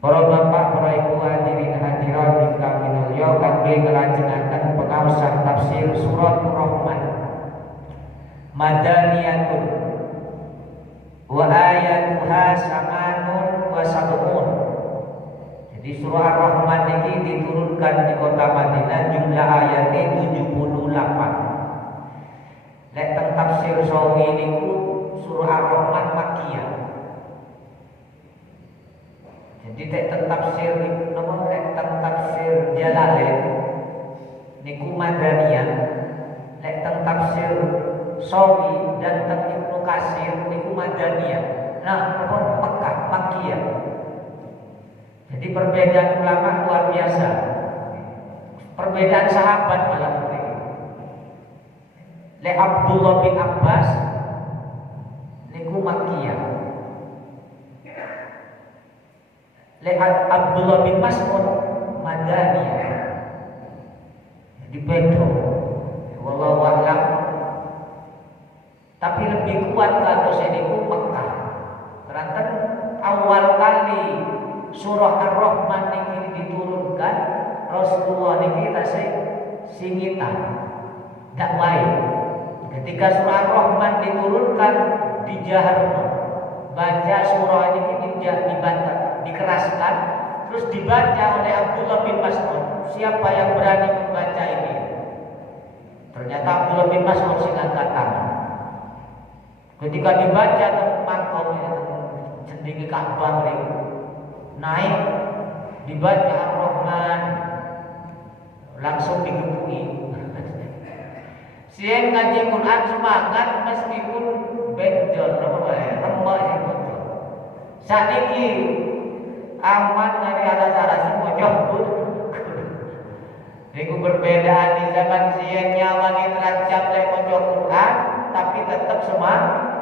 Para bapak, para ibu hadirin hadirat ingkang minulya kangge nglajengaken pengaosan tafsir surat Ar-Rahman Madaniyatun wa ayatuha samanun wa sab'un. Jadi surah Ar-Rahman ini diturunkan di kota Madinah, jumlah ayatnya 78. Lek teng tafsir sawi niku surah Ar-Rahman Makkiyah. Jadi teng tafsir napa lek teng tafsir Jalalain niku Madaniyah. Lek teng tafsir sawi dan teng Ibnu Katsir niku Madaniyah. Nah, apa Mekah Makkiyah. Jadi perbedaan ulama luar biasa. Perbedaan sahabat malah begitu. Le Abdullah bin Abbas niku Makkiyah. Le Abdullah bin Mas'ud Madaniyah. Jadi beda. Wallahu a'lam. Tapi lebih kuat kalau niku Mekah. Karena awal kali surah Ar-Rahman ini diturunkan, Rasulullah niki tasih singitan dakwai. Ketika surah Ar-Rahman diturunkan di Jaharno, baca surah ini dibantah, dikeraskan, terus dibaca oleh Abdullah bin Mas'ud. Siapa yang berani membaca ini? Ternyata Abdullah bin Mas'ud sing angkat tangan. Ketika dibaca makom cendengi Ka'bah naik dibaca Ar-Rahman langsung digebuki. Sing ngaji Quran semangat meskipun benjol apa ya rembak sing bocor. Sakniki aman dari alas-alas bocor. Niku berbedaan di zaman sing nyawani terancam lek maca Quran tapi tetap semangat.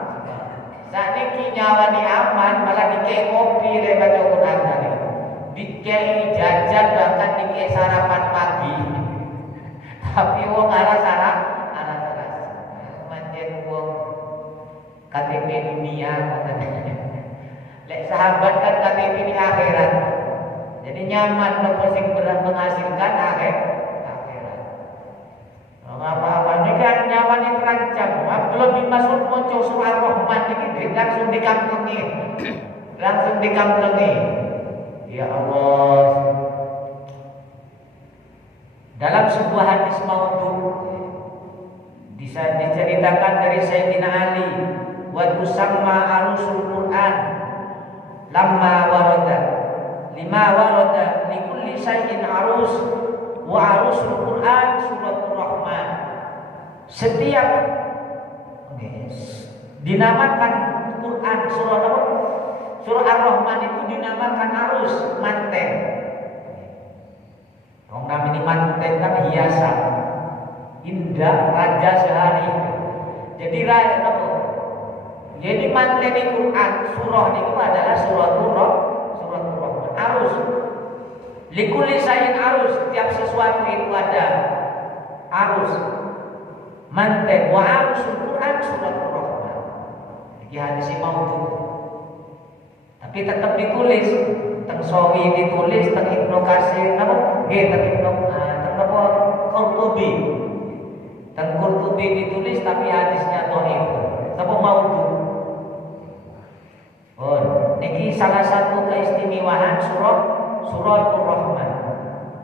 Sakniki nyawani aman malah dikei kopi lek baca Quran tadi. Dikei jajan bahkan dikei sarapan pagi. Tapi wong alas-alas pancen wong KTP dunia katanya. Lek sahabat kan KTP di akhirat. Jadi nyaman nopo sing berat menghasilkan akhirat. Apa-apa ini kan nyaman terancam. Abdullah bin Mas'ud maca surah Ar-Rahman iki langsung dikamplengi. Langsung dikamplengi. Ya Allah. Dalam sebuah hadis maudhu diceritakan dari Sayyidina Ali, wa tusamma arusul Quran lamma warada lima warada likulli syai'in arus wa arusul Quran suratul Rahman. Setiap dinamakan Quran surah apa? Surah Ar-Rahman itu dinamakan arus manten. Wong namanya manten kan hiasan. Indah raja sehari. Jadi raja apa? Jadi manten Quran surah itu adalah surah Rahman. Arus. Likulli syai'in arus, setiap sesuatu itu ada arus. Manten wa arusul Quran surat Ar-Rahman. Iki hadis maudhu. Tapi tetap ditulis, teng sawi ditulis, teng Ibnu Katsir napa? Nggih teng Ibnu teng napa Qurtubi. Teng Qurtubi ditulis tapi hadisnya dhaif. Napa maudhu? Oh, niki salah satu keistimewaan surah Ar-Rahman.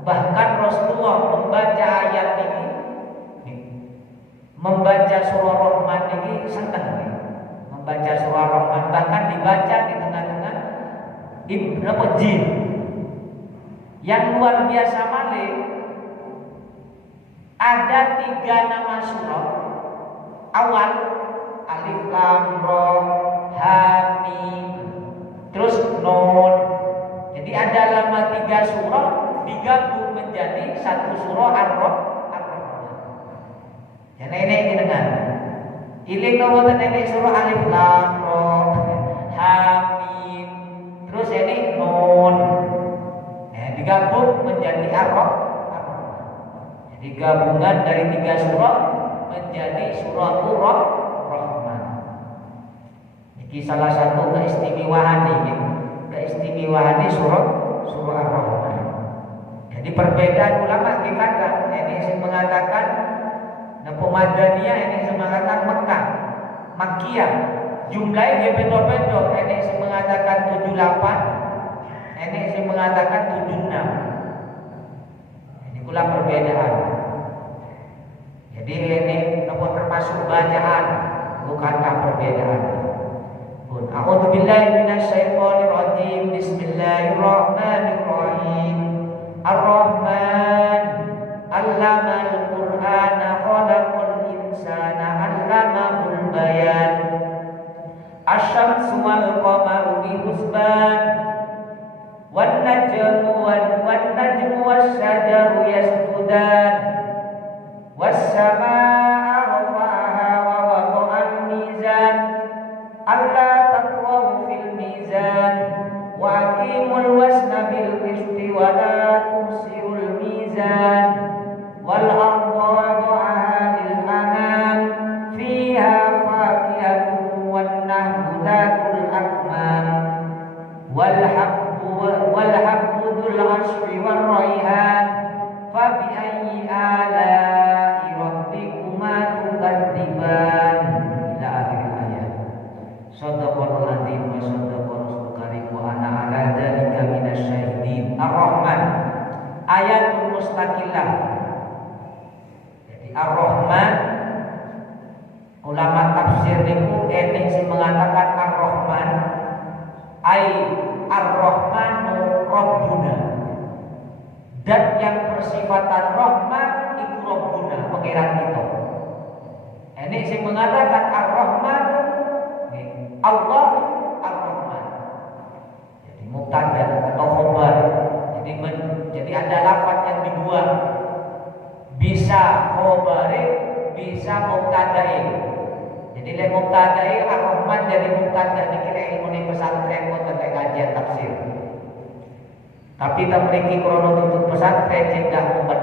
Bahkan Rasulullah membaca ayat ini, membaca surah Rahman ini senang. Membaca surah Rahman bahkan dibaca di tengah-tengah jin. Yang luar biasa malih, ada 3 nama surah awal, alif lam ra ha mim terus nun. Jadi ada lama 3 surah digabung menjadi satu surah Ar-Rahman. Ya nenek jenengan. Iling wonten nenek surah alif lam ra ha mim terus ini nun. Nah, digabung menjadi Ar-Rahman. Jadi gabungan dari 3 surah menjadi surah Ar-Rahman. Ini salah satu keistimewaan ini. Keistimewaan surah surah Ar-Rahman. Jadi perbedaan ulama dikatakan ini yang mengatakan Madaniyah, ini yang mengatakan Mekah, Makkiyah. Jumlahnya beda-beda. Ini yang mengatakan 78, ini yang mengatakan 76. Ini pula perbedaan. Jadi ini termasuk bacaan, bukanlah perbedaan. A'udzubillahi minasyaitonir rajim. Bismillahirrahmanirrahim. Ar-Rahman 'allamal Qur'ana khalaqal insana 'allamahul bayan. Asy-syamsu wal qamaru bihusban. Wan najmu wasy-syajaru yasjudan. Was-samaa'a rafa'aha wa wada'al mizan. Alla tatghaw fil mizan wa aqimul wasna bil qisti wa la tusirul mizan. Wal arda wada'aha lil anam fiha fakihatun wan nahlu dhatul akmam wal habbu dhul 'ashri war rayhan fa bi ayyi ala'i rabbikuma tukadziban. Ila akhir ayat. Shadaqallahu al-azim wa shadaqal rasulul karim wa ana ala dzalika minasyahidin. Ar-Rahman ayatul mustaqillah. Jadi Ar-Rahman, ulama tafsir niku ening sing mengatakan Ar-Rahman ai Ar-Rahmanu Rabbuna. Dan yang bersifatan Rahman itu Rabbuna, pangeran kita. Ini sing mengatakan Ar-Rahman Allah Ar-Rahman. Jadi mubtada atau khabar. Jadi ada lafaz yang dibuang. Bisa khabari, bisa mubtada'i. Jadi lek mubtada'i Ar-Rahman jadi mubtada dikira ilmu ning pesantren kok tentang kajian tafsir. Tapi tak memiliki krono tutup pesantren cegah umat.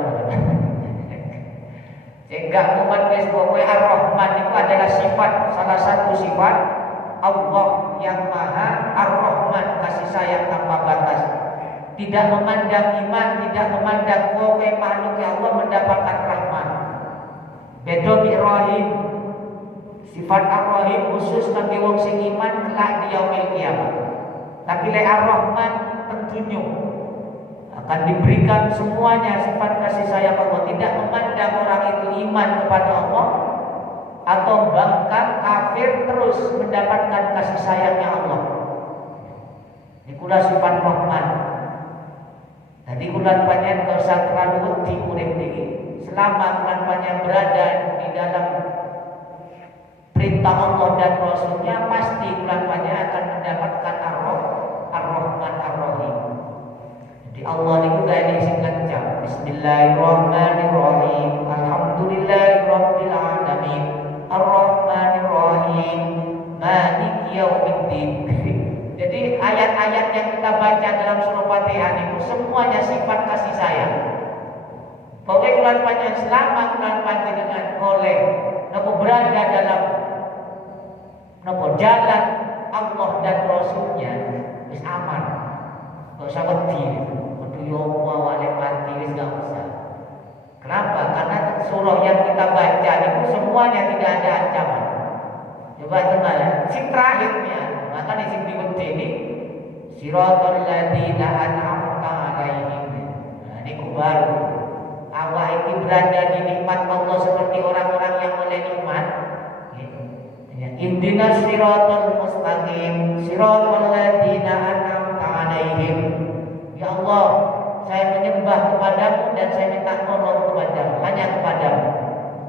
Cegah umat wis pokoke Ar-Rahman itu adalah sifat, salah satu sifat Allah yang Maha Ar-Rahman, kasih sayang tanpa batas. Tidak memandang iman, tidak memandang kowe makhluk Allah mendapatkan rahmat. Beda bi Rahim. Sifat Ar-Rahim khusus bagi wong sing iman kelak di yaumil kiamat. Tapi lek Ar-Rahman tentunya akan diberikan semuanya sifat kasih sayang Allah. Tidak memandang orang itu iman kepada Allah atau bangkang kafir terus mendapatkan kasih sayangnya Allah. Ini kula sifat Rahman. Jadi bulan panjang gak usah terlalu wedi urip niki. Selama bulan panjang berada di dalam perintah Allah dan Rasulnya, pasti bulan panjang akan mendapatkan Ar-Rahman Ar-Rahim. Jadi Allah ini juga ini singkat jam. Bismillahirrahmanirrahim. Alhamdulillahirabbil alamin. Ar-Rahmanir-Rahim. Maliki yaumiddin. Jadi ayat-ayat yang kita baca dalam surah Fatihah itu semuanya sifat kasih sayang. Pokoknya bulan panjang selama bulan panjang dengan oleh nopo berada dalam nopo jalan Allah dan Rasulnya wis aman. Gak usah wedi. Wedi yo wale mati wis gak usah. Kenapa? Karena surah yang kita baca itu semuanya tidak ada ancaman. Coba dengar ya. Sing terakhirnya maka di sini diwedi ini siratal ladzina an'amta 'alaihim. Nah, ini baru Allah ini berada di nikmat Allah seperti orang-orang yang oleh nikmat. Ihdinas siratal mustaqim siratal ladzina an'amta 'alaihim. Ya Allah, saya menyembah kepadamu dan saya minta tolong kepadamu, hanya kepadamu.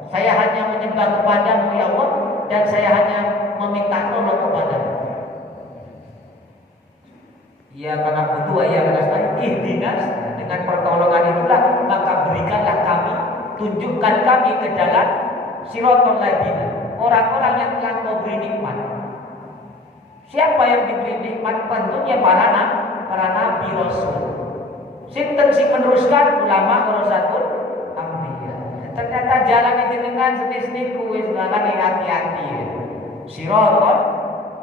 Saya hanya menyembah kepadamu ya Allah, dan saya hanya meminta tolong kepadamu. Ya karena butuh ya karena saya ihdinas, dengan pertolongan itulah maka berikanlah kami, tunjukkan kami ke jalan siratal ladzina, orang-orang yang telah kau beri nikmat. Siapa yang diberi nikmat? Tentunya para nabi rasul. Sinten sing meneruskan ulama warasatul anbiya. Ternyata jalan itu dengan jenis niku wis ngangane hati-hati. Siratal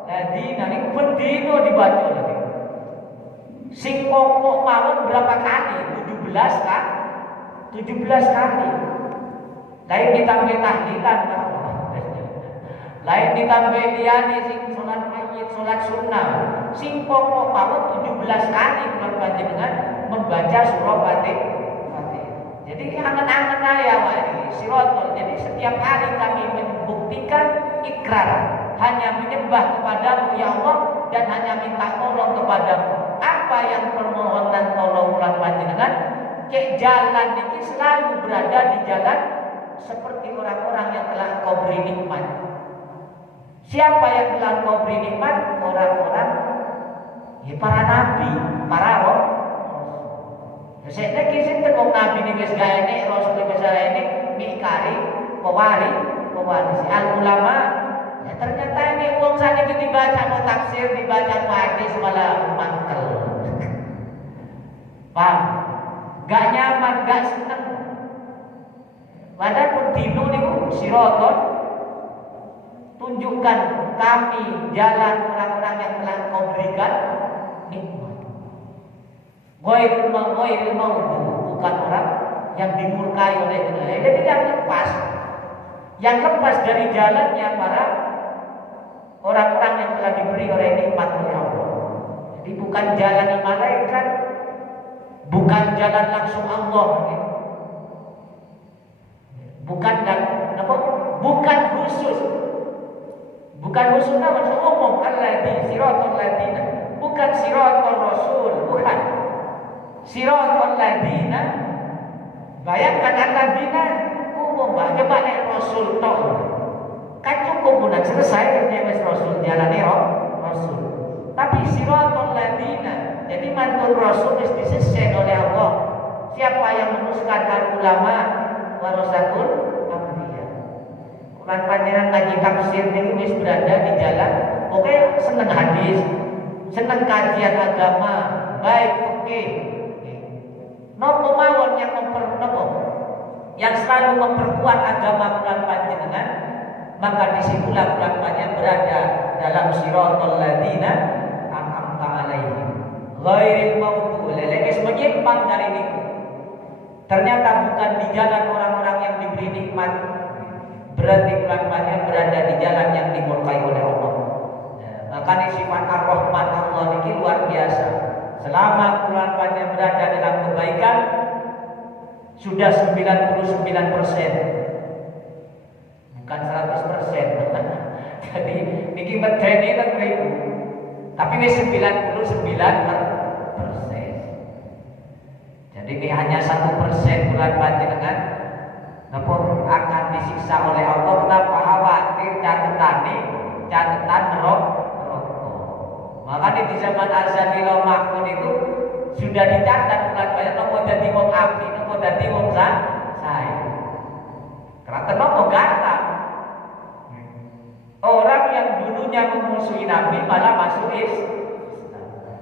ladzina niku bendino dibaca lagi. Sing pokok mawon berapa kali? 17 kan? 17 kali. Lain ditambah tahlilan kan? Lain ditambah liyane sing salat mayit, salat sunnah. Sing pokok mawon 17 kali kula panjenengan membaca surah Fatihah. Jadi angen-angen ya wali sirotol. Jadi setiap hari kami membuktikan ikrar hanya menyembah kepadamu ya Allah dan hanya minta tolong kepadamu. Apa yang permohonan tolong ulang panjenengan? Cek jalan ini selalu berada di jalan seperti orang-orang yang telah kau beri nikmat. Siapa yang telah kau beri nikmat? Orang-orang ya para nabi, para roh. Saya kisah tentang nabi ini wis gaene, rasul wis gaene, mikari, pewaris, al ulama. Ya ternyata ini wong sana itu dibaca no tafsir, dibaca no hadis malah mantel. Paham? Gak nyaman, gak seneng. Padahal pun dino niku siroton tunjukkan kami jalan orang-orang yang telah kau berikan nikmat. Ghairil maghdubi, bukan orang yang dimurkai oleh Allah. Jadi yang lepas dari jalannya para orang-orang yang telah diberi oleh nikmat oleh Allah. Jadi bukan jalan malaikat, bukan jalan langsung Allah, bukan khusus, namun umum alladzi siratal ladina, bukan siratal rasul, bukan siratal ladina. Bayangkan alladzina umum, coba nek rasul tok kan cukup udah selesai kerja wis rasul jalane rasul. Tapi siratal ladina, jadi mantul rasul wis disesen oleh Allah. Siapa yang menuliskan ulama warasatul anbiya. Kulan panjenengan ngaji tafsir ini wis berada di jalan. Oke, seneng hadis, seneng kajian agama, baik fikih. Nopo mawon yang selalu memperkuat agama kulan panjenengan, maka disitulah kulan panjenengan berada dalam siratal ladzina an'amta alaihim ghairil maghdubi alaihim, menyimpang dari itu. Ternyata bukan di jalan orang-orang yang diberi nikmat, berarti kulan panjenengan berada di jalan yang dimurkai oleh Allah. Makanya sifat ar-Rahman Allah ini luar biasa. Selama kulan panjenengan berada dalam kebaikan sudah 99%, bukan 100%. Jadi niki medeni teng mriku. Tapi wis 99%. Jadi ini hanya 1% bulan panjenengan napa akan disiksa oleh Allah. Kenapa khawatir catatan neraka. Makanya di zaman Azanil Mahfud itu sudah dicatat bulan banyak nopo dadi wong api, nopo dadi wong sae. Karena nopo gatal. Orang yang dulunya memusuhi Nabi malah masuk Islam.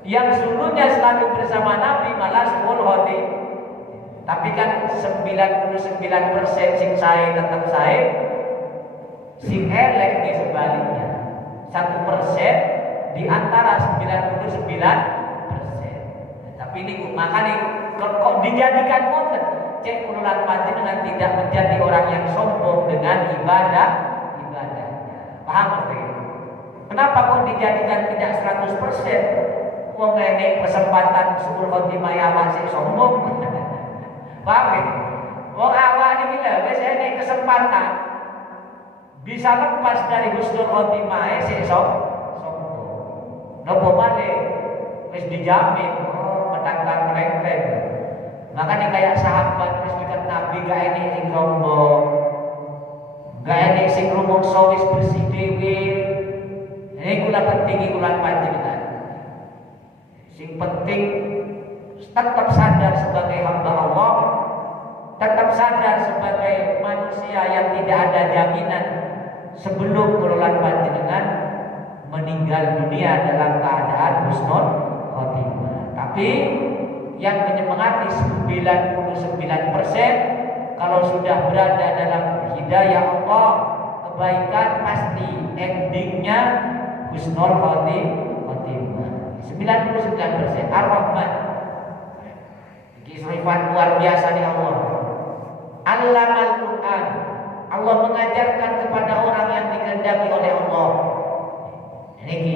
Yang dulunya selalu bersama Nabi malah suul hati. Tapi kan 99% sing sae tetap sae, sing elek di sebaliknya. 1% di antara 99%. Tapi ini makanya kok dijadikan momen cek kulan panjenengan tidak menjadi orang yang sombong dengan ibadahnya. Paham maksudnya? Kenapa kok dijadikan tidak 100%? Wong ngene kesempatan suul khotimah ya masih sombong. Paham ya? Wong awak niki lho wis ene kesempatan bisa lepas dari husnul khotimah sik sombong. Nopo malih wis dijamin menangkan melengkeng. Makanya kayak sahabat wis dekat Nabi gak ini sing sombong, gak ini sing rumangsa wis bersih dhewe. Ini kula penting kula panjenengan. Sing penting tetap sadar sebagai hamba Allah, tetap sadar sebagai manusia yang tidak ada jaminan sebelum kula panjenengan meninggal dunia dalam keadaan husnul khotimah. Tapi yang menyemangati 99% kalau sudah berada dalam hidayah Allah, kebaikan pasti endingnya husnul khotimah. 99% Ar-Rahman. Sifat luar biasa di Allah. Allamal Quran. Allah mengajarkan kepada orang yang dikehendaki oleh Allah. Ini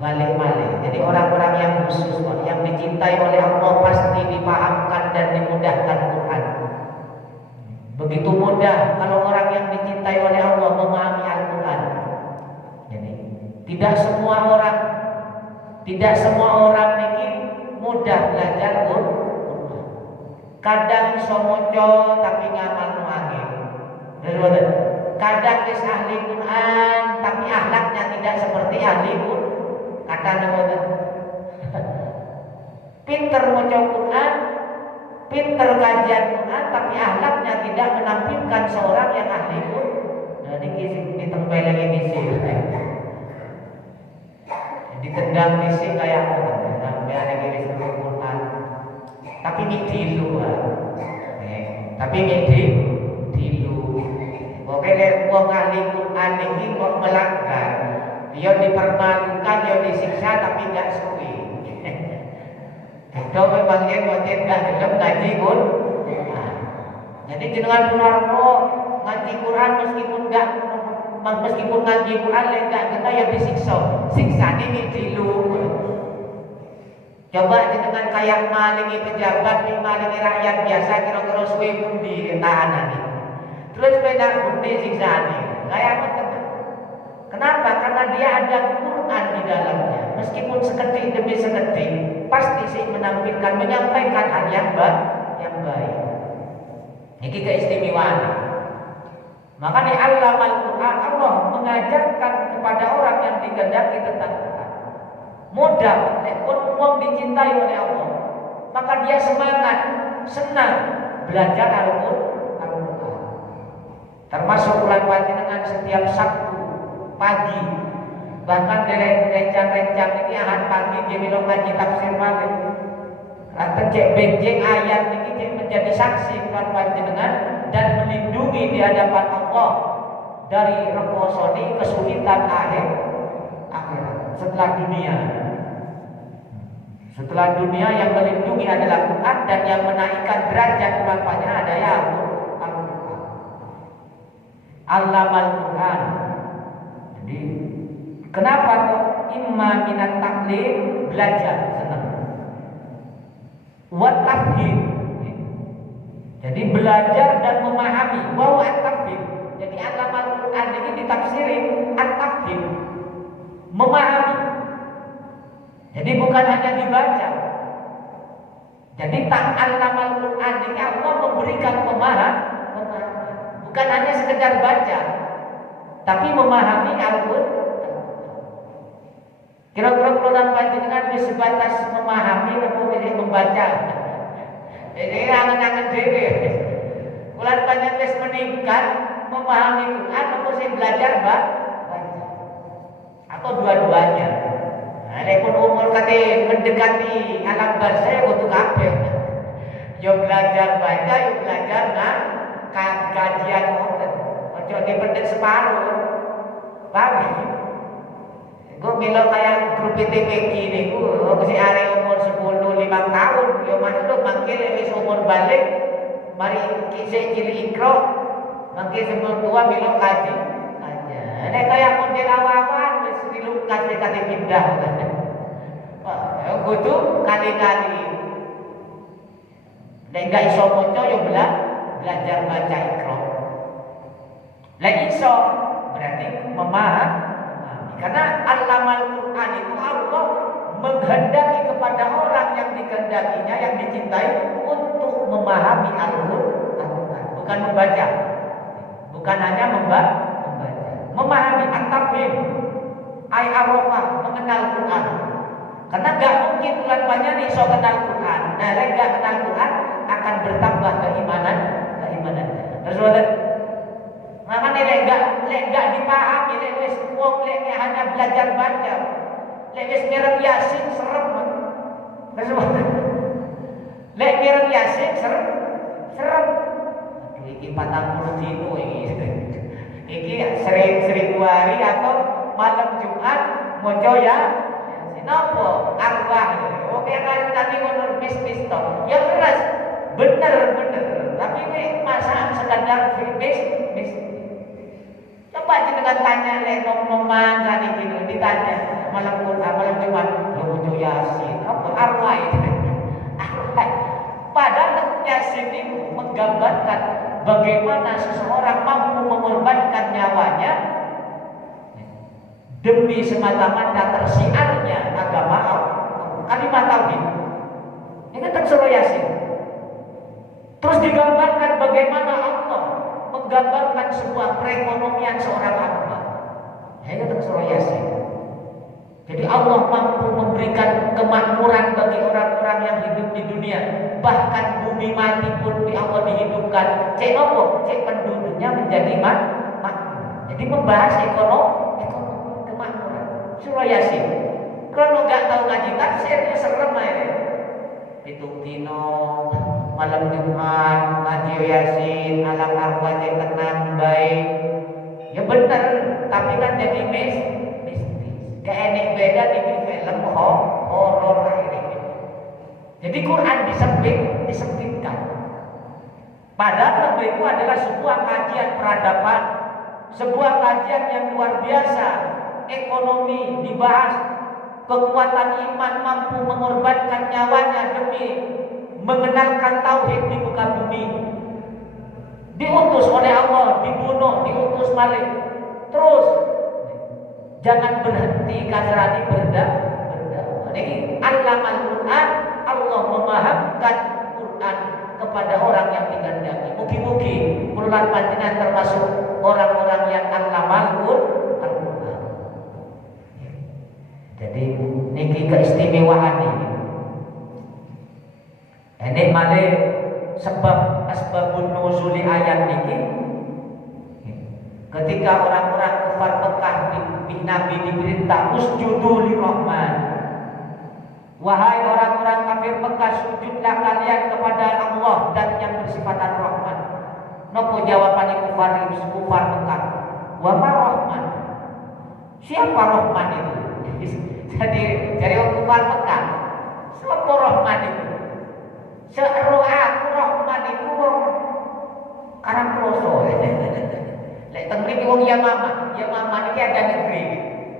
balik-balik. Jadi orang-orang yang khusus, yang dicintai oleh Allah pasti dipahamkan dan dimudahkan Quran. Begitu mudah kalau orang yang dicintai oleh Allah memahami Al-Quran. Jadi tidak semua orang ini mudah belajar Quran. Kadang iso maca tapi ngamal angin. Kadang is ahli Quran tapi akhlaknya tidak seperti ahli Quran. Kata nama pinter maca Quran, pinter kajian Quran tapi akhlaknya tidak menampilkan seorang yang ahli Quran. Jadi ditempel lagi misi. Ditendang misi kayak sampai ada kiri Quran. Tapi ini dulu, tapi ini dulu. Pokoknya wong ahli Quran ini kok melanggar, dia dipermalukan, dia disiksa, tapi nggak suwi. Itu memang dia wajib nggak gelem ngaji Quran. Jadi jenengan normo ngaji Quran meskipun ngaji Quran nggak kena ya disiksa. Siksa ini dulu. Coba dengan kayak malingi pejabat, malingi rakyat biasa kira-kira suwe pundi tahanan ini. Terus beda pundi siksaan ini. Kayak apa? Kenapa? Karena dia ada Quran di dalamnya. Meskipun seketik demi seketik, pasti sih menyampaikan hal yang baik. Ini keistimewaan. Makanya Allamal Quran, Allah mengajarkan kepada orang yang dikehendaki tentang Quran. Mudah, wong dicintai oleh Allah, maka dia semangat, senang belajar Al-Quran. Termasuk bulan panjenengan setiap Sabtu pagi, bahkan dari rencang-rencang ini ahad pagi dia bilang ngaji tafsir Malik. Rata cek benjeng ayat ini cek menjadi saksi bulan panjenengan dan melindungi di hadapan Allah dari rekosoni kesulitan akhirat setelah dunia. Setelah dunia yang melindungi adalah Quran dan yang menaikkan derajat bapaknya adalah Al-Quran. Allamal Quran. Jadi kenapa kok imma minat taklim belajar senang. Wa tafhim. Jadi belajar dan memahami bahwa at-tafhim. Jadi allamal Quran ini ditafsirin at-tafhim. Memahami. Jadi bukan hanya dibaca. Jadi ta'allamal Quran ini Allah memberikan pemahaman. Bukan hanya sekedar baca, tapi memahami Al-Quran. Kira-kira keluaran panjenengan bisa sebatas memahami atau bisa membaca. Jadi angen-angen dhewe. Keluaran panjenengan meningkat memahami Quran atau saya belajar baca. Atau dua-duanya. Walaupun umur kate mendekati alam bahasa ya kudu kabeh. Yo belajar baca, yo belajar kajian ngoten. Ojo dipendhet separuh. Paham? Gue bilang kayak grup PTPG niku, si arek umur 10 5 tahun, yo maklum mangke wis umur balik, mari kisah cilik ikro, mangke sebelum tua bilang kaji. Nek kayak model awawan wis dilukas dekate pindah. Wah, kudu kali-kali. Nek gak iso maca yo belajar baca Iqra. Lek iso berarti memahami. Karena Allamal Quran itu Allah menghendaki kepada orang yang dikehendakinya, yang dicintai untuk memahami Al-Quran, bukan membaca. Bukan hanya membaca. Memahami at-tafhim ay arafah, mengenal Quran. Karena gak mungkin bulan nih so kenal Quran. Nah, lek gak kenal Quran akan bertambah keimanan. Terus makanya lek gak dipahami, lek wis wong lek hanya belajar baca, lek wis mereng Yasin serem. Terus lek mereng Yasin serem. Iki 40 dino iki. Iki 1000 hari atau malam Jumat mojo ya. Kenapa? Arwah. Oke kan tadi ngono bisnis toh. Ya keras. Bener. Tapi ini masa sekadar bisnis. Coba dengan tanya nom-noman tadi gitu ditanya malam Jumat, ya muncul Yasin. Apa arwah itu? Arwah. Padahal Yasin itu menggambarkan bagaimana seseorang mampu mengorbankan nyawanya demi semata-mata tersiarnya agama Allah. Kalimat tauhid. Ini kan surah Yasin. Terus digambarkan bagaimana Allah menggambarkan sebuah perekonomian seorang hamba. Ini kan surah Yasin. Jadi Allah mampu memberikan kemakmuran bagi orang-orang yang hidup di dunia. Bahkan bumi mati pun di Allah dihidupkan. Cek apa? Cek penduduknya menjadi makmur. Jadi membahas ekonomi kemakmuran. Surah Yasin. Kalau nggak tahu ngaji tafsir itu serem aja. Itu dino malam Jumat ngaji Yasin alam arwah yang tenang baik. Ya benar, tapi kan jadi mistis. Kayak beda di film horor ini. Jadi Quran disempitkan. Padahal itu adalah sebuah kajian peradaban, sebuah kajian yang luar biasa. Ekonomi dibahas, kekuatan iman mampu mengorbankan nyawanya demi mengenalkan tauhid di muka bumi. Diutus oleh Allah, dibunuh, diutus balik. Terus jangan berhenti kasrani berdakwah. Ini Allamal Quran, Allah memahamkan Quran kepada orang yang digandaki. Mugi-mugi kula panjenengan termasuk orang-orang yang Allamal Quran. Jadi niki keistimewaan ini. Ini malih sebab asbabun nuzuli ayat niki. Ketika orang-orang kafir Mekah Nabi diperintah usjudu lirrahman. Wahai orang-orang kafir Mekah, sujudlah kalian kepada Allah dan yang bersifat Ar-Rahman. Nopo jawaban kufar Mekah? Wa ma Rahman? Siapa Rahman itu? Jadi kufar Mekah. Siapa Rahman itu? Seru aku Rahman itu karang kroso. Lek teng mriki wong Yamama iki ada negeri.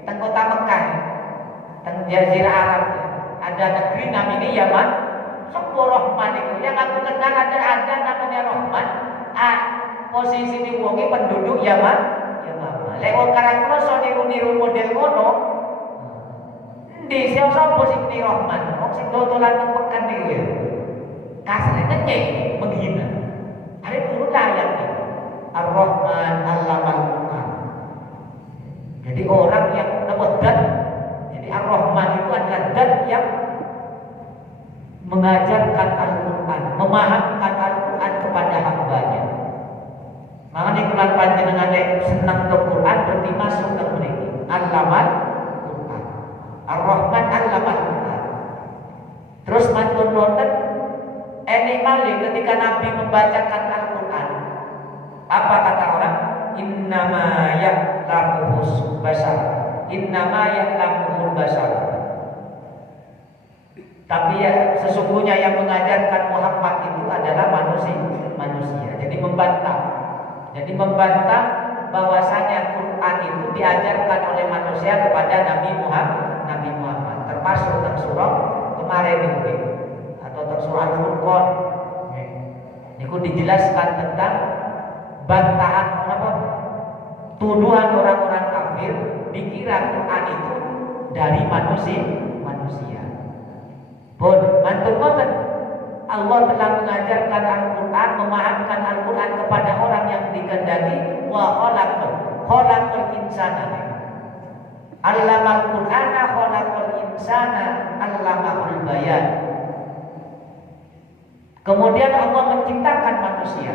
Teng kota Mekah, teng Jazirah Arab ada negeri namanya Yaman. Sopo Rahman itu? Yang aku kenal ada namanya Rahman. Posisi di wonge penduduk Yamama. Lek wong karang kroso niru-niru model ngono. Endi sapa sing ni Rahman? Wong sing dodolan nang pekan niku. Kasane ngecek menghina. Ada turun ayat ini. Ar-Rahman Allamal Quran. Jadi orang yang dan jadi Ar-Rahman itu adalah dan yang mengajarkan Al-Quran, memahamkan Al-Quran kepada hambanya. Makanya kulan panjenengan yang senang ke Quran berarti masuk ke mereka. Allamal Quran. Ar-Rahman Allamal Quran. Terus mantun nonton enik malih ketika Nabi membacakan Al-Quran. Apa kata orang? Innama ya'lamuhus basar. Innama ya'lamuhul basar. Tapi ya sesungguhnya yang mengajarkan Muhammad itu adalah manusia. Jadi membantah bahwasanya Quran itu diajarkan oleh manusia kepada Nabi Muhammad. Termasuk dalam surah kemarin ini atau dalam surah Al-Furqan. Itu dijelaskan tentang bantahan tuduhan orang-orang kafir dikira Quran itu dari manusia. Pun mantun Allah telah mengajarkan Al-Quran, memahamkan Al-Quran kepada orang yang dikehendaki. Wa khalaqal insana. Allamal Qur'ana khalaqal insana allamahul bayan. Kemudian Allah menciptakan manusia.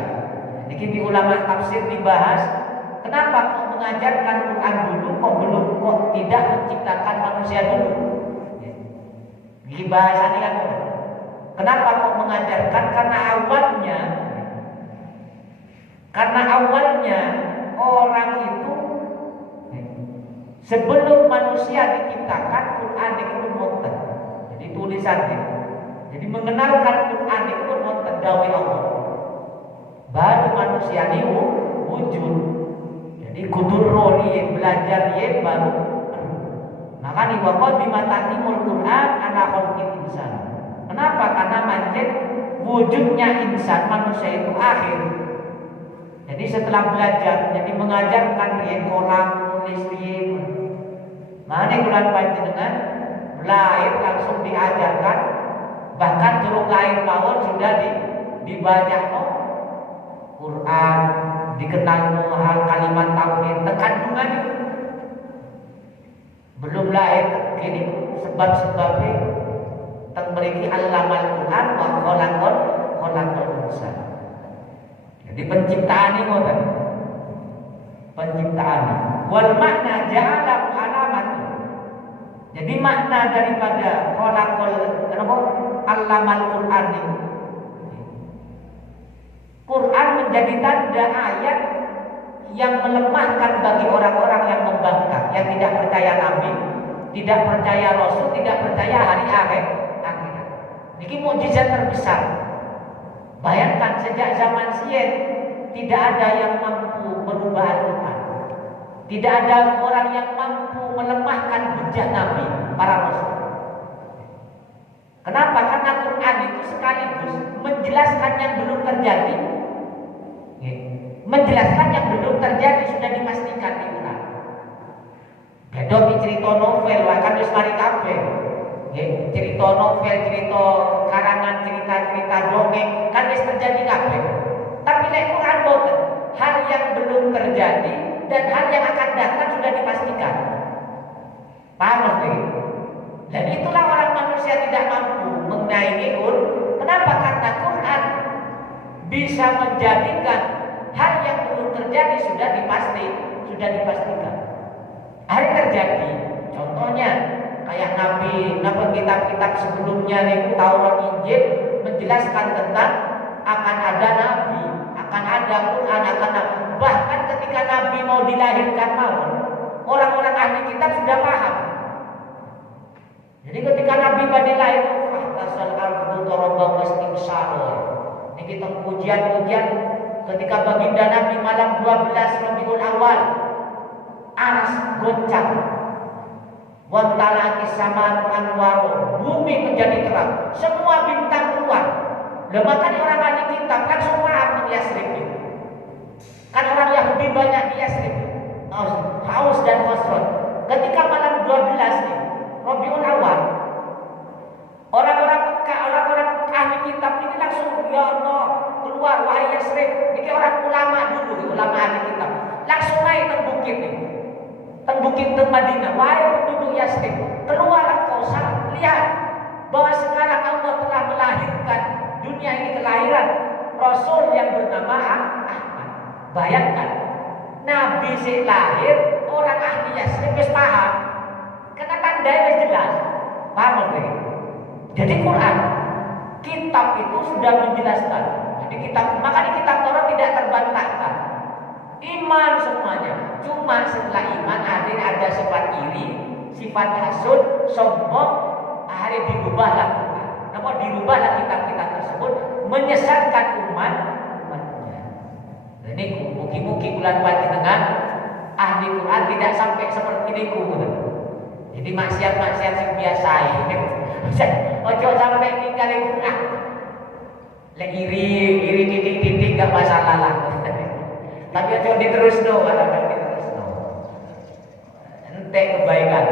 Ini di ulama tafsir dibahas, kenapa kok mengajarkan Quran dulu, kok tidak menciptakan manusia dulu? Ini bahasannya kan, kenapa kok mengajarkan? Karena awalnya orang itu sebelum manusia diciptakan, Quran itu tulisannya. Jadi mengenalkan Quran itu pun wonten dawuh Allah. Baru manusia ini wujud. Jadi kudur roli belajar ye baru. Maka nih waktu di mata timur Quran anak khalqil insan. Kenapa? Karena mancing wujudnya insan manusia itu akhir. Jadi setelah belajar, jadi mengajarkan dia kolam nulis dia. Mana bulan panjenengan lahir langsung diajarkan, bahkan turun lahir mawon sudah dibaca Quran, dikenal hal kalimat tauhid, tekandungan belum lahir ini sebab-sebabnya teng mriki allamal Quran wa khalaqal insan. Jadi penciptaan ini ngoten. Penciptaan. Wal makna ja'ala alamat. Jadi makna daripada khalaqal allamal Quran ini. Quran menjadi tanda ayat yang melemahkan bagi orang-orang yang membangkang, yang tidak percaya Nabi, tidak percaya Rasul, tidak percaya hari akhir. Ini mukjizat terbesar. Bayangkan sejak zaman Sien tidak ada yang mampu merubah Al-Quran. Tidak ada orang yang mampu melemahkan hujah Nabi, para Rasul. Kenapa? Karena Quran itu sekaligus menjelaskan yang belum terjadi. Menjelaskan yang belum terjadi sudah dipastikan di Quran. Beda cerita novel, bahkan wis mari kabeh. Cerita novel, cerita karangan, cerita-cerita dongeng kan wis terjadi kabeh. Tapi nek Quran boten, hal yang belum terjadi dan hal yang akan datang sudah dipastikan. Paham maksudnya? Dan itulah orang manusia tidak mampu mengenai Quran. Kenapa? Karena Quran bisa menjadikan hal yang belum terjadi sudah dipastikan. Hari terjadi. Contohnya kayak Nabi, kitab-kitab sebelumnya nih Taurat Injil menjelaskan tentang akan ada Nabi, akan ada Quran, bahkan ketika Nabi mau dilahirkan orang-orang ahli kitab sudah paham. Jadi ketika Nabi pada lahir, fahtasal ardu daraba wastimsar. Ini kita ujian ketika baginda Nabi malam 12 Rabiul Awal, aras goncang. Wantalaki sama anwaro, bumi menjadi terang, semua bintang keluar. Makanya orang ahli kitab kan semua ahli Yasrib. Kan orang Yahudi banyak di Yasrib, Haus dan Khosron. Ketika malam 12 nih, Rabiul Awal, orang-orang Mekah, orang-orang ahli kitab ini langsung ya Allah keluar wahai Yasrib. Ini orang ulama dulu, ulama ahli kitab, langsung naik ke bukit nih. Bukit Madinah, wahai penduduk Yasrib, keluar engkau lihat bahwa sekarang Allah telah melahirkan dunia ini kelahiran Rasul yang bernama Ahmad. Bayangkan, Nabi si lahir, orang ahli Yasrib wis paham, karena tandanya jelas, paham lagi. Jadi Quran, kitab itu sudah menjelaskan. Jadi makanya kitab Taurat tidak terbantahkan. Iman semuanya. Cuma setelah iman ada sifat iri, sifat hasud, sombong, akhirnya dirubahlah Quran. Namun dirubahlah kitab-kitab tersebut menyesatkan umatnya. Ini mugi-mugi bulan panjenengan ahli Quran tidak sampai seperti niku. Jadi maksiat-maksiat yang biasa ini. Ojo sampai tinggal Quran. Lek iri titik-titik gak masalah lah. Tapi aja diterus no, ente kebaikan.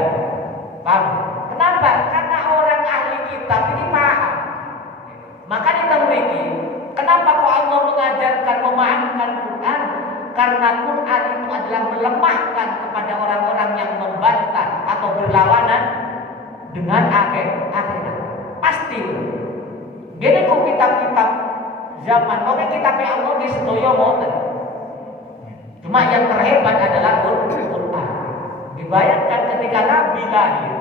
Paham? Kenapa? Karena orang ahli kitab ini paham. Makanya kita memiliki. Kenapa kok Allah mengajarkan memahamkan Quran? Karena Quran itu adalah melemahkan kepada orang-orang yang membantah atau berlawanan dengan akhirat. Pasti. Jadi kok kitab-kitab zaman, pokoknya kitabnya Allah di sedoyo moten. Cuma yang terhebat adalah Quran. Dibayangkan ketika Nabi lahir,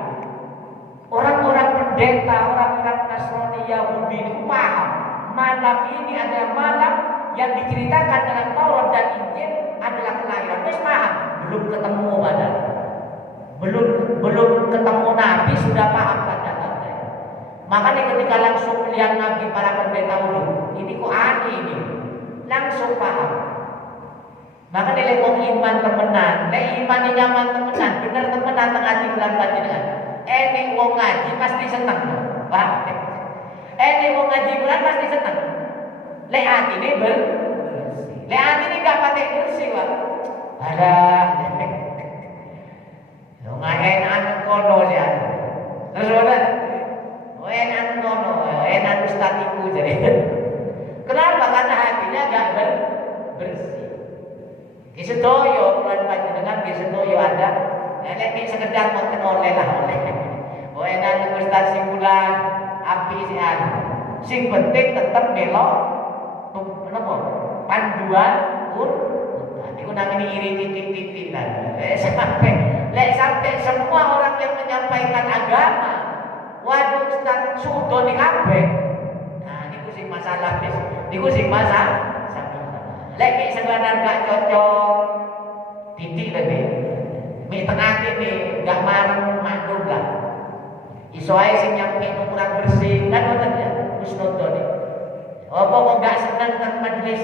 orang-orang pendeta, orang-orang Nasrani Yahudi itu paham malam ini adalah malam yang diceritakan dalam Taurat dan Injil adalah kelahiran. Wis paham, belum ketemu padahal. Belum ketemu Nabi sudah paham tanda-tanda. Makanya ketika langsung melihat Nabi para pendeta dulu, ini kok aneh ini, langsung paham. Makanya lek wong iman temenan, lek iman nyaman temenan, bener temenan tengah hati bulan panjenengan. Wong ngaji pasti seneng, Pak. Wong ngaji bulan pasti seneng. Lek hati ini bersih, lek hati ini gak pakai bersih, Pak. Ada, lo enak kono ya, terus apa? Enak kono, enak ustadiku jadi. Kenapa? Karena hatinya gak bersih. Di sedoyo bulan panjenengan di sedoyo ada, ini sekedar mau oleh lah oleh. Enak ustad simpulan api sih ada. Sing penting tetap belok, apa? Panduan Itu namanya iri titik-titik tadi. Sampai semua orang yang menyampaikan agama, waduh Ustaz sudah nih kabeh. Nah, niku sing masalah wis. Niku sing masalah. Lek sekedar gak cocok, titik lebih. Mi tengah ini gak marem maklum lah. Iso ae sing nyampe kurang bersih kan ngoten ya. Wis nonton iki. Apa kok gak seneng nang majelis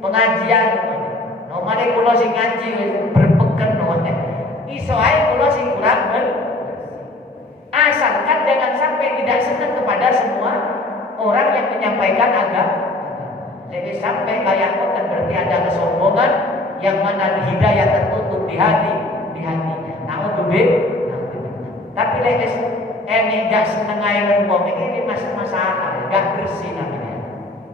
pengajian. Nomane kula sing ngaji berpeken ngoten. Iso ae kula sing kurang asalkan jangan sampai tidak senang kepada semua orang yang menyampaikan agama. Jadi sampai kayak ngoten berarti ada kesombongan yang mana hidayah tertutup di hati. Naudzubillah. Tapi lek gak seneng ae wong ini masalah, gak bersih namanya.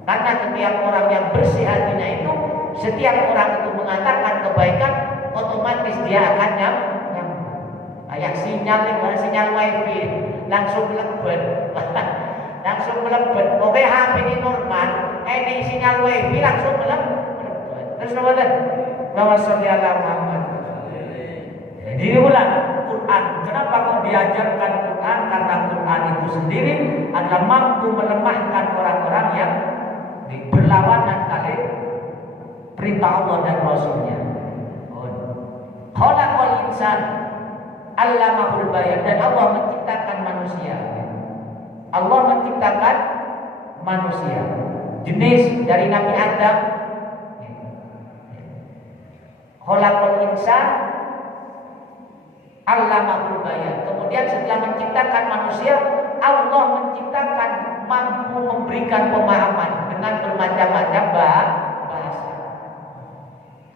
Karena setiap orang yang bersih hatinya itu, setiap orang itu mengatakan kebaikan, otomatis dia akan kayak sinyal wifi langsung melebet. Langsung melebet. Oke, HP ini normal, ini sinyal wifi langsung melebet. Terus nomor Allahumma sholli ala Muhammad. Jadi ulang Quran. Kenapa kok diajarkan Quran? Karena Quran itu sendiri adalah mampu melemahkan orang-orang yang berlawanan kali perintah Allah dan Rasulnya. Khalaqal insan allamahul bayan, dan Allah menciptakan manusia. Allah menciptakan manusia jenis dari Nabi Adam. Khalaqal insan allamahul bayan. Kemudian setelah menciptakan manusia, Allah menciptakan mampu memberikan pemahaman dengan bermacam-macam bahasa.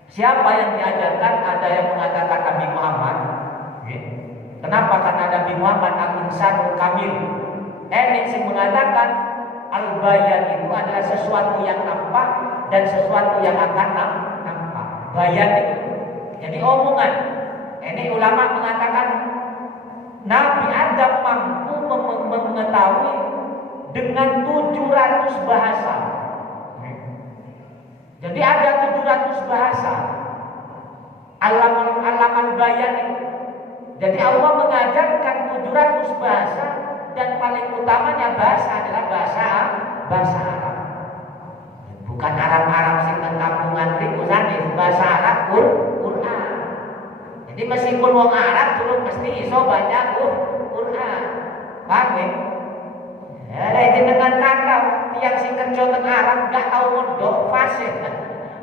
Siapa yang diajarkan? Ada yang mengatakan Nabi Muhammad. Kenapa? Karena Nabi Muhammad al-insanul kamil. Yang mengatakan al-bayan itu adalah sesuatu yang nampak dan sesuatu yang akan nampak. Bayan itu jadi omongan. Ini ulama mengatakan Nabi Adam mampu mengetahui dengan 700 bahasa. Jadi ada 700 bahasa. Alaman bayan itu. Jadi Allah mengajarkan 700 bahasa, dan paling utamanya bahasa adalah bahasa Arab. Bukan Arab sing kampungan riku sanes, bahasa Arab Quran. Jadi meskipun wong Arab dulu mesti iso baca Quran. Paham ya? Lek jenengan kata tiang sing kerja teng Arab gak tau mondok fasih.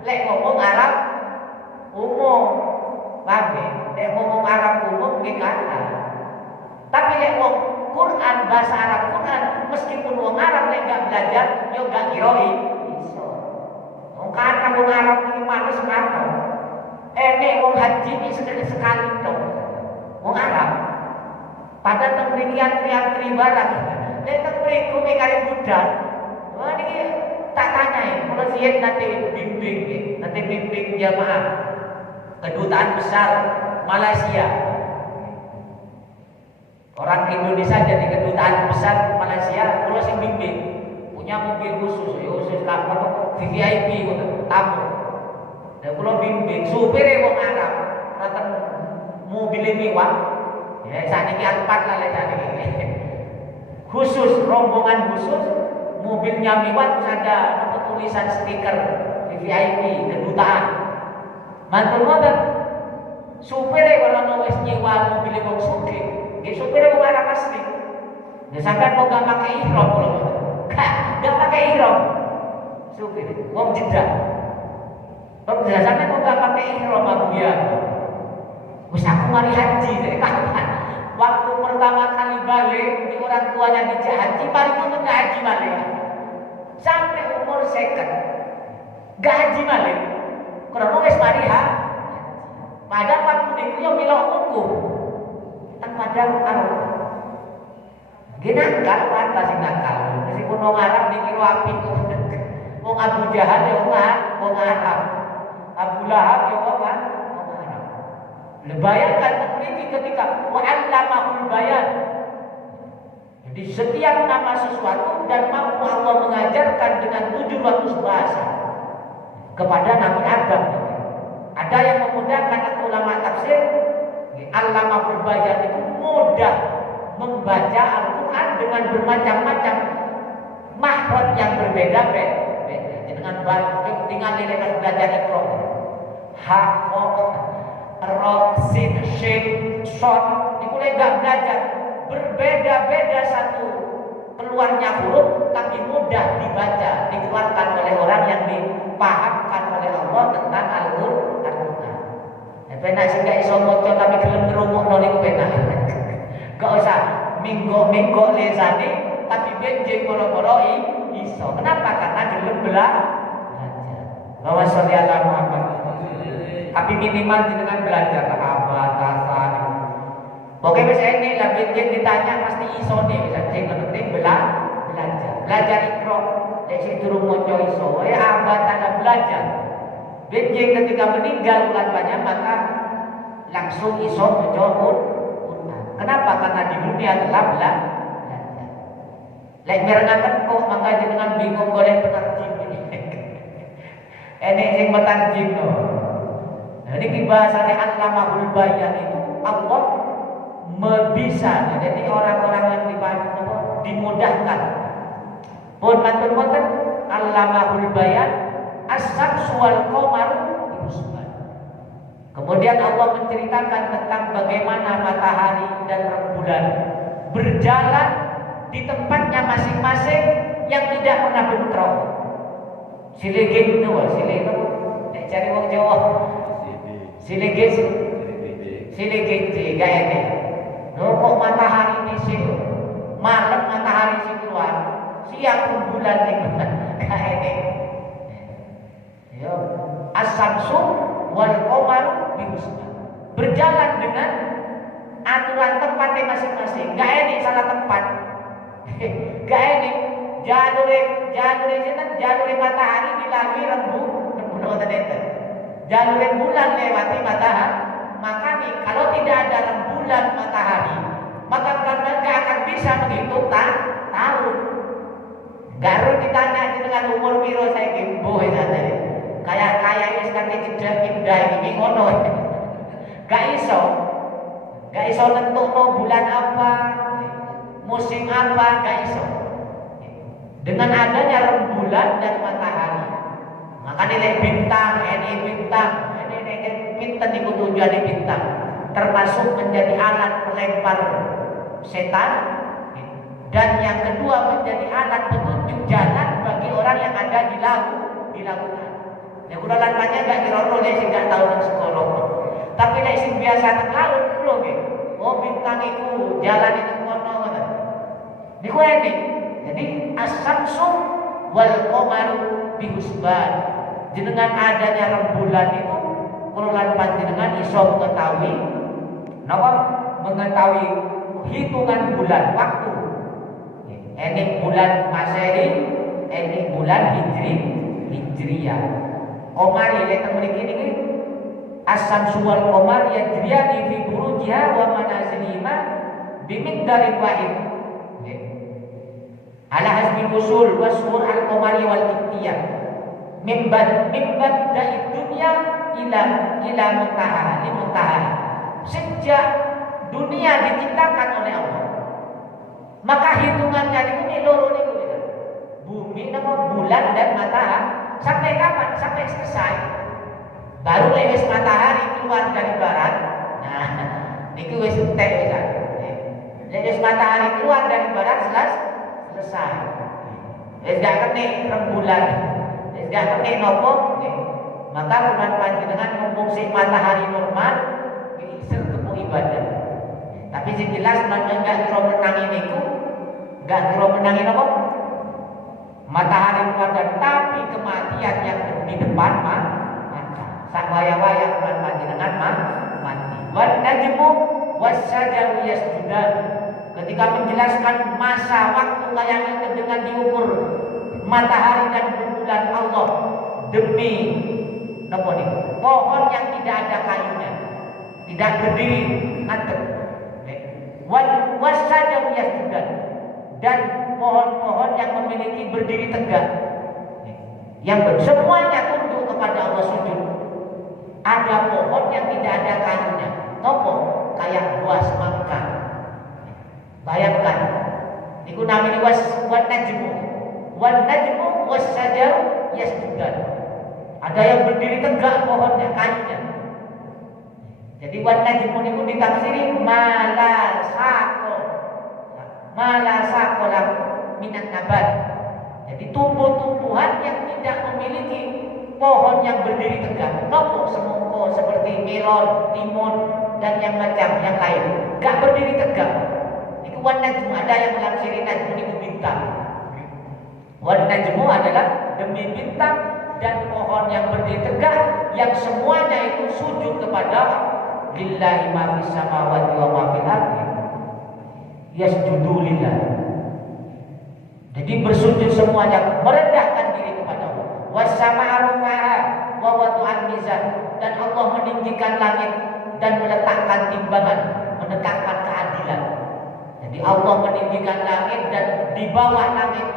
Lek ngomong Arab umum, paham ya? Lek ngomong Arab umum nggih kata. Tapi lek wong Quran bahasa Arab Quran, meskipun wong Arab lek gak belajar yo gak kiroi iso. Wong kata wong Arab iki males kata. Nek wong haji iki sekali tok. Wong Arab pada temrikian triantri barang. Nek temriku mikare budak. Wah niki tak tanyai, kalau siap nanti bimbing jamaah kedutaan besar Malaysia. Orang Indonesia jadi kedutaan besar Malaysia, kalau sing bimbing punya mobil khusus, VIP tamu. Dan kalau bimbing supir wong Arab, datang mobil mewah, ya saat ini Alphard lah saat ini. Khusus rombongan khusus, mobilnya mewah, terus ada tulisan stiker VIP kedutaan. Mantul-mantul supir kalau wis nyewa mobil wong sugih. Supirnya wong Arab asli. Ya sampai mau gak pakai ihram kalau gak pakai ihram. Supir, wong Jeddah. Wong Jeddah sampai mau gak pakai ihram Abu ya. Wis aku mari haji dari kapan? Waktu pertama kali balik di orang tuanya dijak haji, mari itu gak haji balik. Sampai umur second gak haji balik. Karena wis mari haji. Padahal waktu itu yo milih hukum. Tak padahal Gini nakal, mata sing nakal. Meskipun wong Arab dikira api kok. Wong Abu Jahal ya wong Arab. Abu Lahab ya wong Arab. Bayangkan ini ketika wa'allamahul bayan. Jadi setiap nama sesuatu dan mampu Allah mengajarkan dengan 700 bahasa kepada Nabi Adam. Ada yang memudahkan ulama tafsir, allamahul bayan itu mudah membaca Al-Quran dengan bermacam-macam makhraj yang berbeda-beda. Dengan tinggal lekas belajar Iqra. Ha, Ra, Sin, Shin, Shad, itu enggak belajar. Berbeda-beda satu keluarnya huruf, tapi mudah dibaca, dikeluarkan oleh orang yang dipahamkan oleh Allah tentang Al-Quran. Penak sih gak iso maca tapi gelem ngrungokno niku penak. Gak usah minggu lesane tapi benjing moro-moro iso. Kenapa? Karena gelem belajar. Bahwa sholli ala Muhammad. Tapi minimal dengan belajar abad tasar. Oke wis ini lah benjing ditanya pasti iso nih. Sing penting belajar. Belajar Iqra. Nek sing durung maca iso, abad tanda belajar. Benjing ketika meninggal ulangannya maka langsung iso maca Kenapa? Karena di dunia telah belajar. Lek merenangkan kok mangga jenengan bingung golek penerjem ini. Ini sing penerjem no. Jadi bahasane allamahul bayan itu Allah bisa. Jadi orang-orang yang dimudahkan. Pun matur-matur allamahul bayan as-syamsu wal qamaru bihusban. Kemudian Allah menceritakan tentang bagaimana matahari dan rembulan berjalan di tempatnya masing-masing yang tidak pernah bentrok. Silegit itu, nek cari wong Jawa. Silegit, gak ini. Kok matahari ini sih malam matahari sih keluar, siang rembulan ini gak ini. Yo, as-syamsu wal qamaru bihusban. Berjalan dengan aturan tempatnya masing-masing. Gak ini salah tempat. Gak ini jalur matahari dilalui rembulan itu. Jalur bulan lewati matahari. Maka nih kalau tidak ada rembulan matahari, maka benar-benar gak akan bisa menghitung tahun. Gak harus ditanya dengan umur piro saya kimbo saja. Kayak ini sekarang tidak indah ini ngono. Gak iso nentukno bulan apa, musim apa, gak iso. Dengan adanya rembulan dan matahari, maka nilai bintang, ini bintang itu tujuan bintang, termasuk menjadi alat pelempar setan, dan yang kedua menjadi alat petunjuk jalan bagi orang yang ada di lautan. Ya kudu lantannya gak dirono nek sing gak tau nang sekolah. Tapi nek sing biasa nang laut lho nggih. Oh bintang iku jalan nang kono ngoten. Niku endi? Jadi as-syamsu wal qamaru bihusban. Jenengan adanya rembulan itu kula lan panjenengan iso mengetahui napa? Mengetahui hitungan bulan waktu. Ini bulan Masehi, ini bulan Hijriyah. Qamari lek mriki niki as-syamsu wal qamar yajriyani fi burujiha wa manazilihima bimiqdarin wahid. Ala hasbi usul wasfur al-qamari wal ittiyah. Mimbat dari dunia ila muntaha. Sejak dunia diciptakan oleh Allah, maka hitungannya ini loro niku bumi nama bulan dan matahari. Sampai kapan? Sampai selesai. Baru wis matahari keluar dari barat. Nah, niku wis entek wis. Jadi matahari keluar dari barat selesai. Wis gak kene rembulan. Wis gak kene nopo. Maka bulan panjenengan mumpung sing matahari normal diiser kepo ibadah. Tapi sing jelas manjen gak kira menangi niku, gak kira menangi nopo? Matahari keluar dari tapi kematian yang di depan mata. Sak waya-waya bulan panjenengan mati. Wan najmu wasyajaru yasjudan. Ketika menjelaskan masa waktu kayak itu dengan diukur matahari dan rembulan Allah demi napa nih? Pohon yang tidak ada kayunya, tidak berdiri ngadeg. Wasyajaru yasjudan dan pohon-pohon yang memiliki berdiri tegak. Yang semuanya tunduk kepada Allah sujud. Ada pohon yang tidak ada kayunya. Nopo kayak buah semangka. Bayangkan. Iku namanya wan najmu. Wan najmu wasyajaru yasjudan. Ada yang berdiri tegak pohonnya, kayunya. Jadi wan najmu niku ditafsiri malasaqo minat nabat. Jadi tumbuh-tumbuhan yang tidak memiliki pohon yang berdiri tegak. Nopo semangka seperti melon, timun dan yang macam yang lain. Gak berdiri tegak. Itu wan najmu, ada yang menafsiri najmu itu bintang. Wan najmu adalah demi bintang dan pohon yang berdiri tegak yang semuanya itu sujud kepada lillahi ma fis samawati wa ma fil ardi. Yasjudu lillah. Jadi bersujud semuanya, merendahkan diri kepada Allah. Wassama'a rufa'a wa wada'al mizan, dan Allah meninggikan langit dan meletakkan timbangan, menetapkan keadilan. Jadi Allah meninggikan langit dan di bawah langit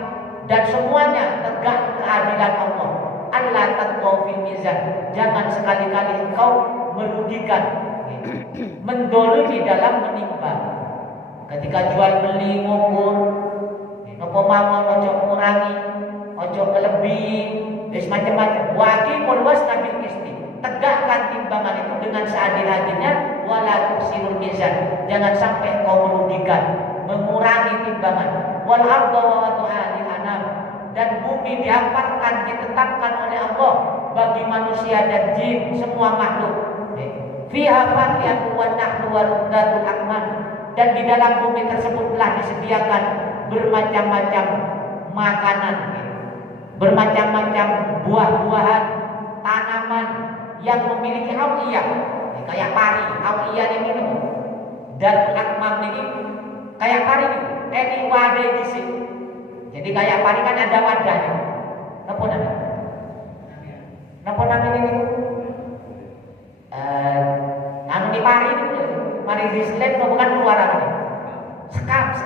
dan semuanya tegak keadilan Allah. Allah tatqaw fil mizan. Jangan sekali-kali engkau merugikan, mendolimi dalam menimbang. Ketika jual beli ngukur, nopo mawon ojo ngurangi, ojo melebihi, wis macam-macam. Waqiful wazna bil qisti. Tegakkan timbangan itu dengan seadil-adilnya, wala tuksirul mizan. Jangan sampai kau merugikan, mengurangi timbangan. Wal arda wa wadu'a lil anam. Dan bumi diaparkan, ditetapkan oleh Allah bagi manusia dan jin, semua makhluk. Fiha fakihatun wa nahlu wal undadul akman. Dan di dalam bumi tersebut telah disediakan bermacam-macam makanan, bermacam-macam buah-buahan, tanaman yang memiliki awiyah, kayak pari, awiyah ini dan akmam ini kayak pari ini wadah di sini. Jadi kayak pari kan ada wadahnya. Napa namanya? Napa namanya ini? Anu di pari ini. Mari dislet bukan keluaran ini. Sekam.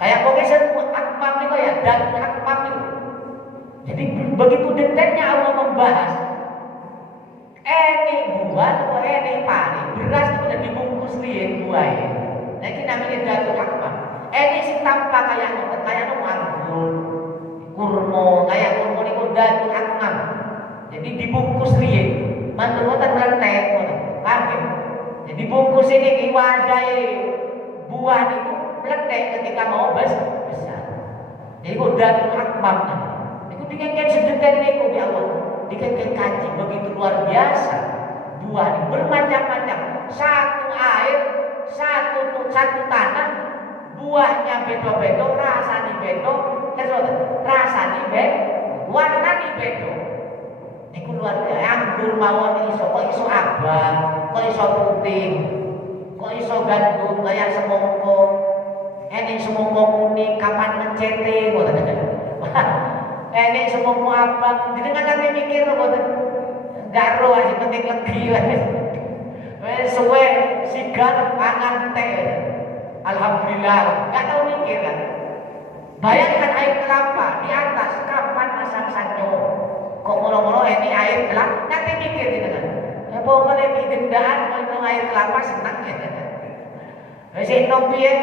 Kayak pokoknya akmam itu ya, dan akmam itu. Jadi begitu detailnya Allah membahas. Ini buah atau ini pari, beras itu udah dibungkus lihat buahnya. Nah ini namanya datul akmam. Ini sih tampak kayak anggur, kurma, kayak kurma itu datul akmam. Jadi dibungkus lihat. Mantul woten meletek, kabeh. Jadi bungkus ini wadai buah itu meletek ketika mau besar. Jadi udah akmam. Itu dikengken sedetail niku ya Allah. Dikengken kaji begitu luar biasa. Buah ini bermacam-macam. Satu air, satu tanah, buahnya beda-beda, rasanya beda, rasanya beda, warnanya beda. Niku luar biasa. Anggur mawon kok iso abang, kok iso putih, kok iso gandum kayak semongko. Ini semongko kuning kapan mencete ngoten kan. Ini semongko abang, jadi nanti mikir ngoten. Gak ro aja penting legi wes suwe sigar pangan teh. Alhamdulillah, gak tahu mikir kan. Bayangkan air kelapa di atas kapan masang sanyo. Kok mulu-mulu ini air kelapa, nanti mikir gitu kan. Ya pokoknya di gendaan kalau air kelapa senang ya. Masih nopian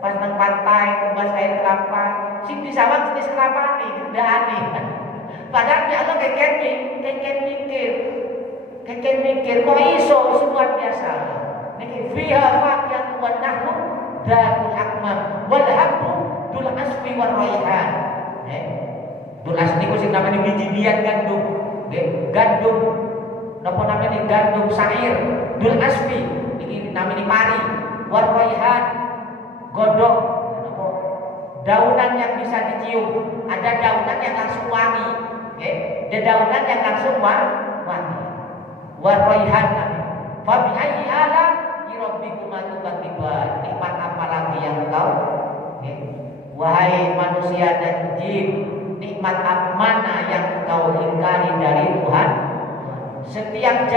pas nang pantai tumbas air kelapa, sing di sawah jenis kelapa nih gendaan nih. Padahal ya Allah keken mikir, kok iso luar biasa. niki fiha faqihatun wan nahlu dzatul akmam wal habbu dul asfi war raihan. Dul asfi niku sing namanya biji-bijian gandum. Nggih, gandum napa namanya gandum sair. Dul asfi niki namanya pari, war raihan godhong. Daunan yang bisa dicium, ada daunan yang langsung wangi, ada daunan yang langsung wangi. Waraihan, fa bi ayyi ala rabbikuma tukadziban. Nikmat apa lagi yang kau? Wahai manusia dan jin, nikmat mana yang kau ingkari dari Tuhan? Setiap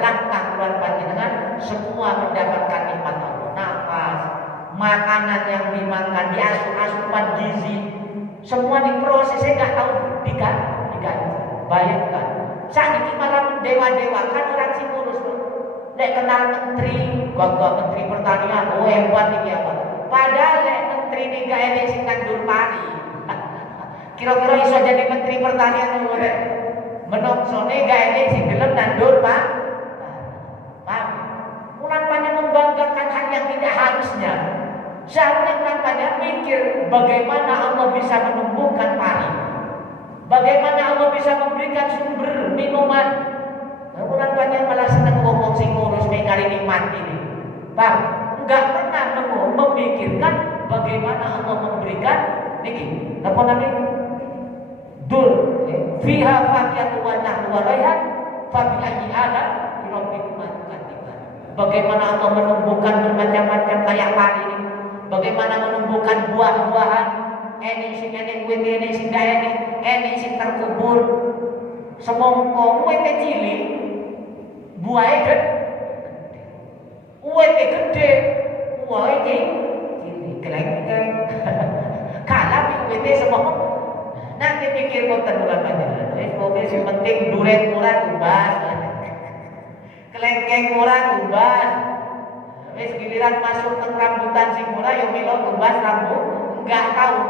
langkah keluar panjenengan semua mendapatkan nikmat Allah. Nafas, makanan yang dimakan, asupan gizi, semua diprosesnya nggak tahu diganti. Bayangkan, saat ini malah mendewa-dewakan orang sing ngurus. Nek kenal menteri, gagah menteri pertanian, oh hebat ini apa? Padahal nek menteri ini gak ada sing ngandung pari. Kira-kira iso jadi menteri pertanian oleh menungsone gak ada sing gelem nandur pak. Ulang panjang membanggakan hal yang tidak harusnya. Seharusnya tanpanya mikir bagaimana Allah bisa menumbuhkan pari, bagaimana Allah bisa memberikan sumber minuman. Bulan banyak malah senang ngomong sing ngurus kali nikmat ini. Bang, enggak pernah memikirkan bagaimana Allah memberikan niki. Apa namanya? Dul fiha faqihatun wa nahlu wa raihan fa bi ayyi ala rabbikuma tukadziban. Bagaimana Allah menumbuhkan bermacam-macam kayak pari ini. Bagaimana menumbuhkan buah-buahan, ini sing wit ini sing ini sing terkubur. Semongko wit cilik, buahnya gede. Wit gede, buahnya cilik, kelengkeng. Kalah wit semongko. Nanti pikir konten bulan panjang. Pokoknya yang penting duren murah ubas, kelengkeng murah ubas. Wis giliran masuk ke rambutan sing murah yo milo tumbas rambut, enggak tahu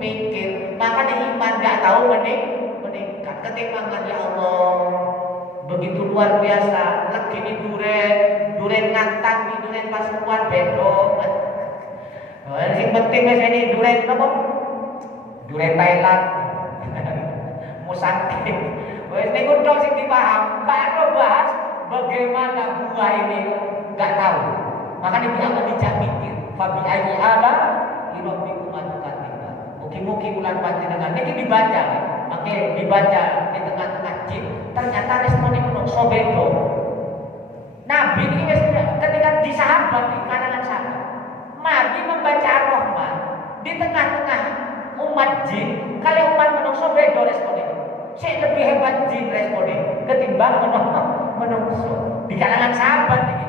mikir. Makanya iman enggak tahu meningkat. Ketimbangan ya Allah begitu luar biasa. Lagi ini duren ngantang, duren pas keluar bedok. Sing penting wis ini duren apa? Duren Thailand. Musangking. Wis niku tok sing dipaham. Pak bahas bagaimana buah ini enggak tahu. Makanya dia akan dijak mikir. Fabi ayyi ala rabbikuma tukadziban. Mugi-mugi bulan panjenengan niki dibaca. Makanya dibaca di tengah-tengah jin. Ternyata respon menungso beda. Nabi ini ketika di sahabat di kalangan sahabat, Nabi membaca Ar-Rahman di tengah-tengah umat jin. Kalau umat menungso beda responnya. Saya lebih hebat jin responnya ketimbang menungso di kalangan sahabat ini.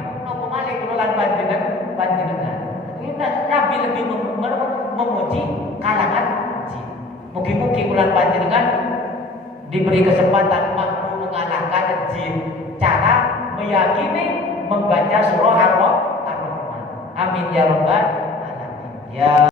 Malik bulan panjenengan. Ini Nabi lebih memuji kalangan jin. Mugi-mugi bulan panjenengan diberi kesempatan mampu mengalahkan jin. Cara meyakini membaca surah Ar-Rahman. Amin ya rabbal alamin. Ya